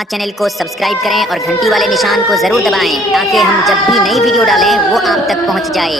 Channel को subscribe करें और घंटी वाले निशान को जरूर दबाएं ताकि हम जब भी नई वीडियो डालें वो आप तक पहुंच जाए।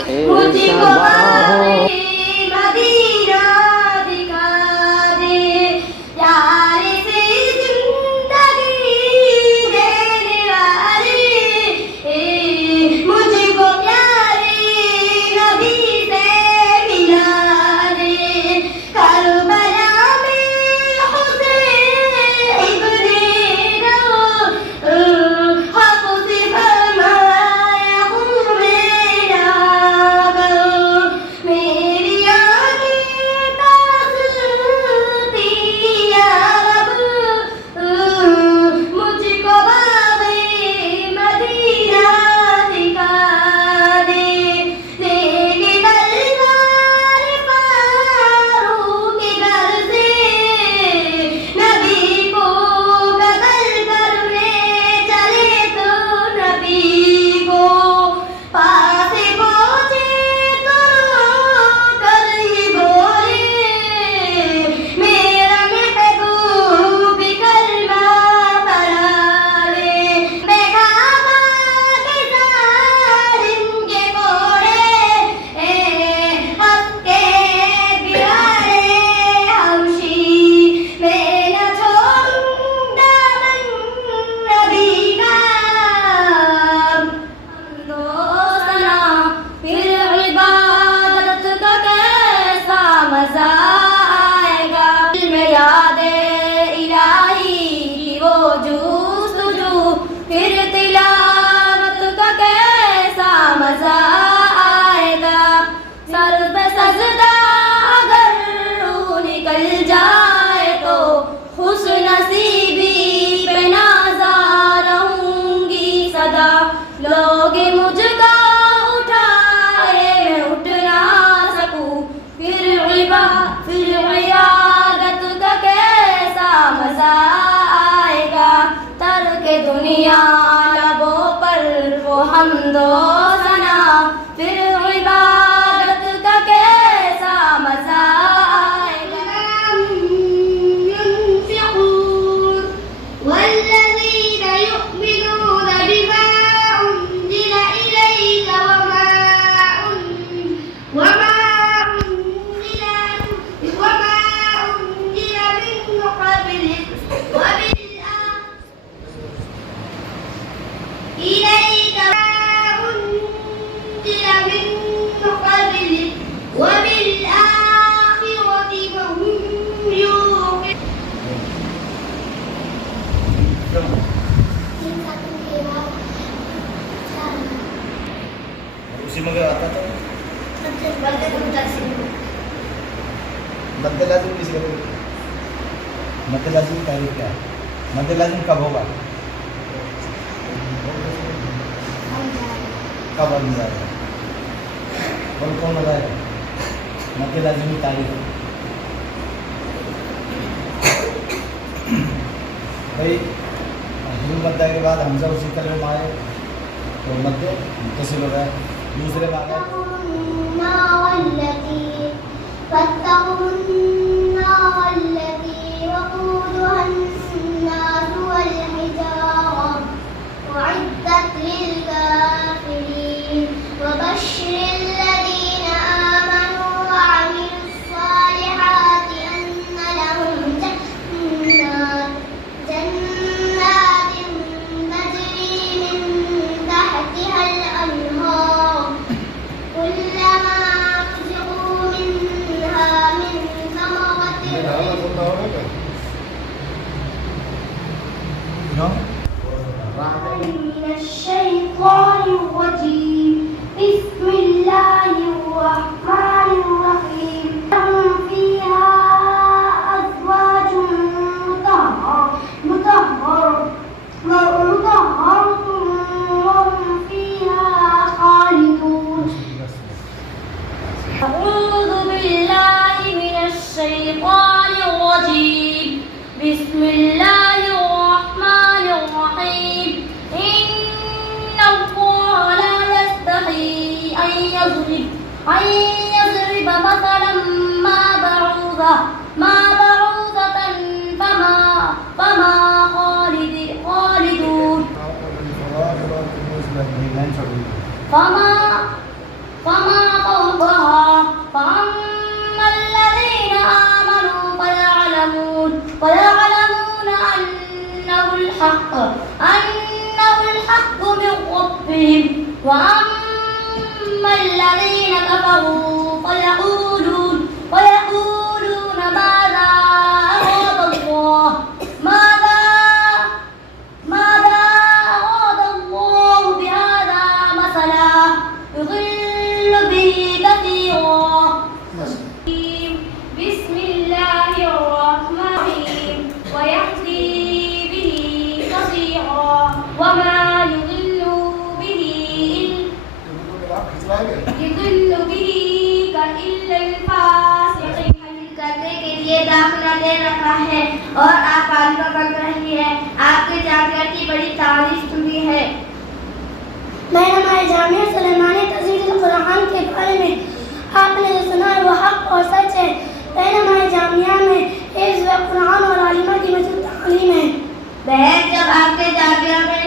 दुनिया लबों पर वो हमदो सना, फिर इबादत का कैसा मजा आएगा। والذين يؤمنون بما أنزل إليك وما أنزل من قبلك إليك وبالآخرة هم يوقنون. उसी में आता था मध्य लाजिम किसी का मध्य लाजिम का क्या है? मध्य लाजिम कब होगा? कब बन जाएगा? और कौन लगाएगा? मध्य लाजिमी तारीख भाई हिंदू मध्य के बाद हमजा उसी कलर में आए तो मध्य कैसे लोग आए दूसरे में आ गए فاتقوا النار التي وقودها الناس والحجارة أعدت للكافرين وبشر الذين آمنوا وعملوا الصالحات أن لهم جنات تجري من تحتها الأنهار كلما رزقوا منها من ثمرة من الشيطان الرجيم. بسم الله الرحمن الرحيم. لهم فيها أزواج مطهرة وهم فيها خالدون. أعوذ بالله من الشيطان الرجيم. بسم الله الرحمن الرحيم. إن الله لا يستحي أن يضرب مثلا ما بعوضة فما فما فوقها فأما الذين آمنوا فيعلمون أنه الحق من ربهم وأما الذين كفروا فيقولون ماذا أراد الله بهذا مثلا يضل به كثيرا. بسم الله الرحمن الرحيم ويهدي به كثيرا وما يضل به إلا الفاسقين. करने के लिए दाखिला दे रखा है और आप आलिमा बन रही है। आपके जामिया की बड़ी तारीफ हुई है। मैं हमारे जामिया सुलेमानी तज़ीज़ कुरान के बारे में आपने जो सुना है वो हक और सच है। मैं हमारे जामिया में हिफ्ज़ व कुरान और आलिमा की मौजूद तालीम है। बहन जब आपके जामिया में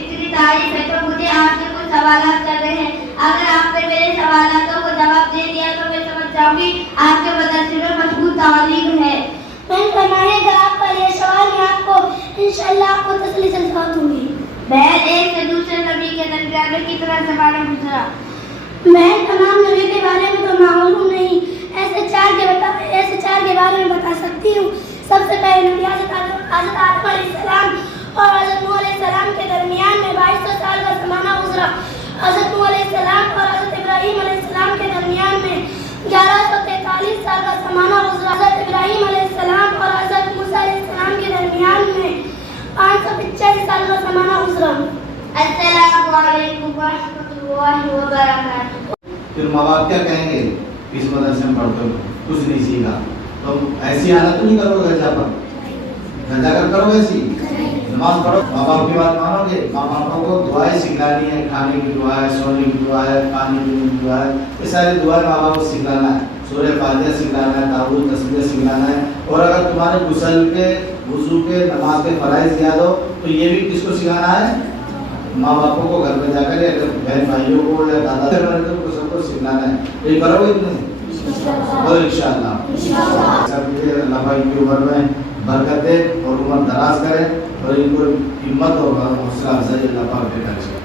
इतनी तारीफ है तो मुझे आपसे कुछ सवालात कर रहे हैं। अगर आपने मेरे सवालातों को जवाब दे दिया तो मैं समझ जाऊंगी आपके मदरसे में मजबूत तालीम है। मैं फरमाइएगा आपका ये सवाल मैं आपको इंशाअल्लाह आपको तसल्ली से जवाब दूंगी। बहन एक से दूसरे नबी के दरमियान में कितना ज़माना गुजरा? मैं तमाम नबी के बारे में तो मालूम नहीं, ऐसे चार के बारे में बता सकती हूँ। सबसे पहले नबी हज़रत आदम अलैहिस्सलाम और हज़रत नूह अलैहिस्सलाम के दरमियान में 2200 साल का ज़माना गुजरा। हज़रत नूह अलैहिस्सलाम और हज़रत इब्राहीम अलैहिस्सलाम के दरमियान में 1143 साल का ज़माना गुजरा। हज़रत इब्राहीम अलैहिस्सलाम और हज़रत मूसा अलैहिस्सलाम के दरमियान में 585 साल का ज़माना गुजरा। अस्सलामु अलैकुम व रहमतुल्लाहि व बरकातुहू। फिर माँ बाप क्या कहेंगे, इस मदरसे में पढ़ते हो कुछ नहीं सीखा, तो ऐसी हालत तो नहीं करोगे घर जाकर करोगे ऐसी नमाज पढ़ो, माँ बाप की बात मानोगे। माँ बापों को दुआएं सिखलानी है, खाने की दुआ है, सोने की दुआ है, पानी पीने की दुआ है, ये सारी दुआएं माँ बाप को सिखलाना है। सूरह फातिहा सिखलाना है, ताबूत तस्बीह सिखलाना है। और अगर तुम्हारे गुस्ल के वुजू के नमाज के फराइज याद हो तो ये भी किसको सिखाना है? माँ बापों को घर में जाकर या बहन भाइयों को या दादा को सबको सिखलाना है। ये करोगे कि नहीं? इंशाअल्लाह अल्लाह भाई की उम्र में बरकत दे और उम्र दराज करे और इनको हिम्मत और हौसला अफजाई अल्लाह पाक देता है।